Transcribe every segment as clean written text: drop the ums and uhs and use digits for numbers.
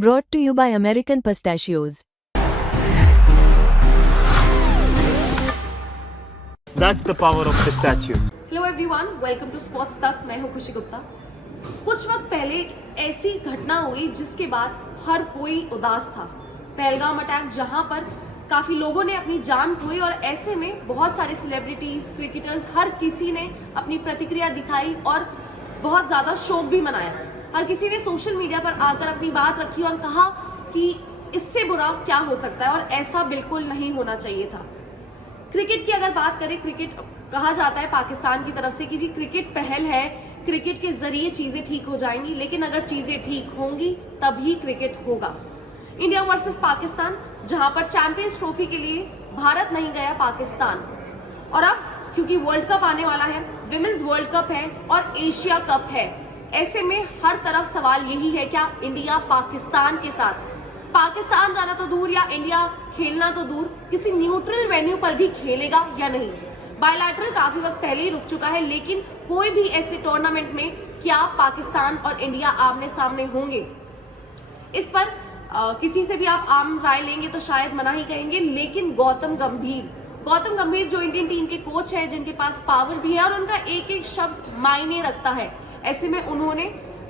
brought to you by American Pistachios. That's the power of pistachios. Hello everyone, welcome to sports Tak. मैं हूं खुशी गुप्ता। कुछ वक्त पहले ऐसी घटना हुई जिसके बाद हर कोई उदास था। पहलगाम अटैक, जहां पर काफी लोगों ने अपनी जान खोई और ऐसे में बहुत सारे सेलिब्रिटीज, क्रिकेटर्स, हर किसी ने अपनी प्रतिक्रिया दिखाई और बहुत ज्यादा शोक भी मनाया। हर किसी ने सोशल मीडिया पर आकर अपनी बात रखी और कहा कि इससे बुरा क्या हो सकता है और ऐसा बिल्कुल नहीं होना चाहिए था। क्रिकेट की अगर बात करें, क्रिकेट कहा जाता है पाकिस्तान की तरफ से कि जी क्रिकेट पहल है, क्रिकेट के जरिए चीजें ठीक हो जाएंगी, लेकिन अगर चीजें ठीक होंगी तभी क्रिकेट होगा। इंडिया वर्सेस पाकिस्तान, जहां पर चैंपियंस ट्रॉफी के लिए भारत नहीं गया, पाकिस्तान। और अब क्योंकि वर्ल्ड कप आने वाला है, विमेंस वर्ल्ड कप है और एशिया कप है, ऐसे में हर तरफ सवाल यही है, क्या इंडिया पाकिस्तान के साथ, पाकिस्तान जाना तो दूर या इंडिया खेलना तो दूर, किसी न्यूट्रल वेन्यू पर भी खेलेगा या नहीं। बायलैटरल काफी वक्त पहले ही रुक चुका है, लेकिन कोई भी ऐसे टूर्नामेंट में क्या पाकिस्तान और इंडिया आमने सामने होंगे, इस पर किसी से भी आप आम राय लेंगे तो शायद मना ही कहेंगे। लेकिन गौतम गंभीर जो इंडियन टीम के कोच है, जिनके पास पावर भी है और उनका एक एक शब्द मायने रखता है, ऐसे में उन्होंने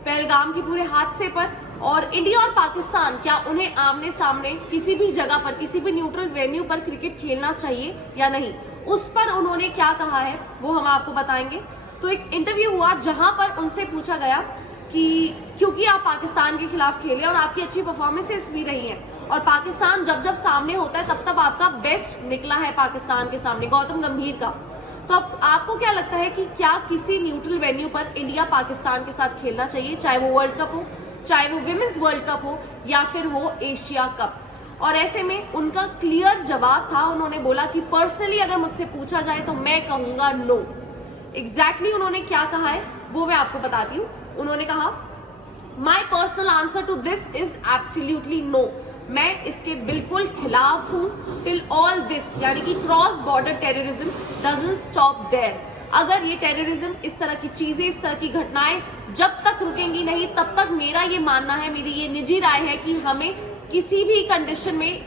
पहलगाम के पूरे हादसे पर और इंडिया और पाकिस्तान, क्या उन्हें आमने सामने किसी भी जगह पर, किसी भी न्यूट्रल वेन्यू पर क्रिकेट खेलना चाहिए या नहीं, उस पर उन्होंने क्या कहा है वो हम आपको बताएंगे। तो एक इंटरव्यू हुआ जहां पर उनसे पूछा गया कि क्योंकि आप पाकिस्तान के खिलाफ खेले और आपकी अच्छी परफॉर्मेंसेस भी रही हैं और पाकिस्तान जब जब सामने होता है तब तब आपका बेस्ट निकला है पाकिस्तान के सामने, गौतम गंभीर का। तो अब आपको क्या लगता है कि क्या किसी न्यूट्रल वेन्यू पर इंडिया पाकिस्तान के साथ खेलना चाहिए, चाहे वो वर्ल्ड कप हो, चाहे वो विमेंस वर्ल्ड कप हो या फिर हो एशिया कप? और ऐसे में उनका क्लियर जवाब था, उन्होंने बोला कि पर्सनली अगर मुझसे पूछा जाए तो मैं कहूंगा नो। एग्जैक्टली उन्होंने क्या कहा है वो मैं आपको बताती हूँ। उन्होंने कहा, my personal answer to this is absolutely no. मैं इसके बिल्कुल खिलाफ हूँ। टिल ऑल दिस, यानी कि cross border terrorism doesn't stop there. अगर ये टेररिज्म, इस तरह की चीजें, इस तरह की घटनाएं जब तक रुकेंगी नहीं, तब तक मेरा ये मानना है, मेरी ये निजी राय है कि हमें किसी भी कंडीशन में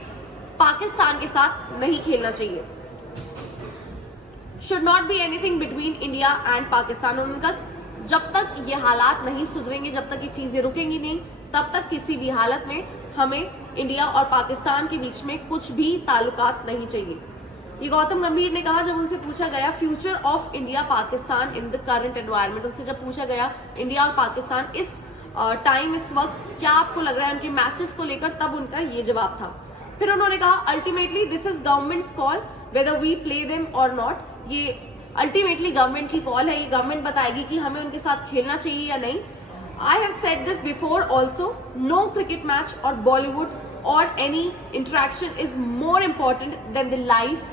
पाकिस्तान के साथ नहीं खेलना चाहिए। Should not be anything between India and Pakistan. उनका जब तक ये हालात नहीं सुधरेंगे, जब तक ये चीजें रुकेंगी नहीं, तब तक किसी भी हालत में हमें इंडिया और पाकिस्तान के बीच में कुछ भी ताल्लुकात नहीं चाहिए। ये गौतम गंभीर ने कहा जब उनसे पूछा गया future of India Pakistan in the current environment. उनसे जब पूछा गया इंडिया और पाकिस्तान इस टाइम, इस वक्त क्या आपको लग रहा है उनके मैचेस को लेकर, तब उनका ये जवाब था। फिर उन्होंने कहा, ultimately this is government's call whether we play them और नॉट। ये अल्टीमेटली गवर्नमेंट की कॉल है, ये गवर्नमेंट बताएगी कि हमें उनके साथ खेलना चाहिए या नहीं। I have said this before also, no cricket match or Bollywood or any interaction is more important than the life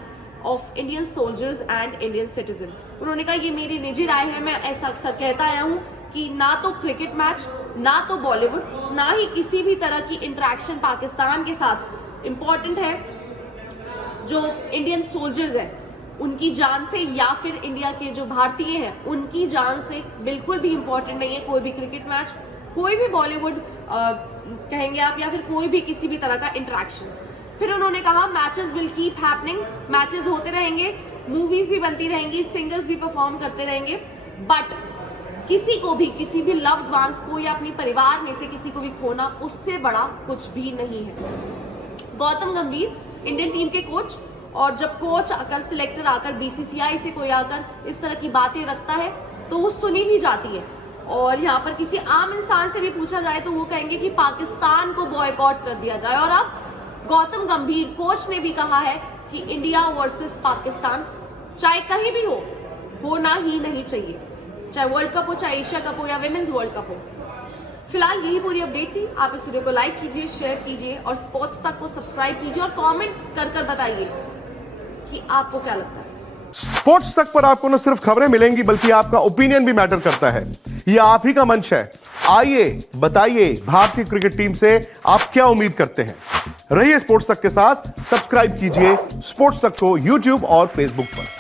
of Indian soldiers and Indian citizen. उन्होंने कहा ये मेरी निजी राय है, मैं ऐसा अक्सर कहता आया हूँ कि ना तो क्रिकेट मैच, ना तो बॉलीवुड, ना ही किसी भी तरह की इंटरेक्शन पाकिस्तान के साथ इम्पॉर्टेंट है। जो इंडियन सोल्जर्स हैं उनकी जान से, या फिर इंडिया के जो भारतीय हैं उनकी जान से बिल्कुल भी इंपॉर्टेंट नहीं है कोई भी क्रिकेट मैच, कोई भी बॉलीवुड कहेंगे आप, या फिर कोई भी किसी भी तरह का इंटरेक्शन। फिर उन्होंने कहा, matches will keep happening, matches होते रहेंगे, मूवीज भी बनती रहेंगी, सिंगर्स भी परफॉर्म करते रहेंगे, बट किसी को भी, किसी भी लव्ड वंस को या अपनी परिवार में से किसी को भी खोना, उससे बड़ा कुछ भी नहीं है। गौतम गंभीर इंडियन टीम के कोच, और जब कोच आकर, सिलेक्टर आकर, बीसीसीआई से कोई आकर इस तरह की बातें रखता है तो वो सुनी भी जाती है। और यहाँ पर किसी आम इंसान से भी पूछा जाए तो वो कहेंगे कि पाकिस्तान को बॉयकॉट कर दिया जाए। और अब गौतम गंभीर कोच ने भी कहा है कि इंडिया वर्सेस पाकिस्तान चाहे कहीं भी होना ही नहीं चाहिए, चाहे वर्ल्ड कप हो, चाहे एशिया कप हो या विमेंस वर्ल्ड कप हो। फिलहाल यही पूरी अपडेट थी। आप इस वीडियो को लाइक कीजिए, शेयर कीजिए और स्पोर्ट्स तक को सब्सक्राइब कीजिए और कमेंट कर बताइए कि आपको क्या लगता है। स्पोर्ट्स तक पर आपको न सिर्फ खबरें मिलेंगी बल्कि आपका ओपिनियन भी मैटर करता है। यह आप ही का मंच है। आइए बताइए, भारतीय क्रिकेट टीम से आप क्या उम्मीद करते हैं। रहिए स्पोर्ट्स तक के साथ, सब्सक्राइब कीजिए स्पोर्ट्स तक को यूट्यूब और फेसबुक पर।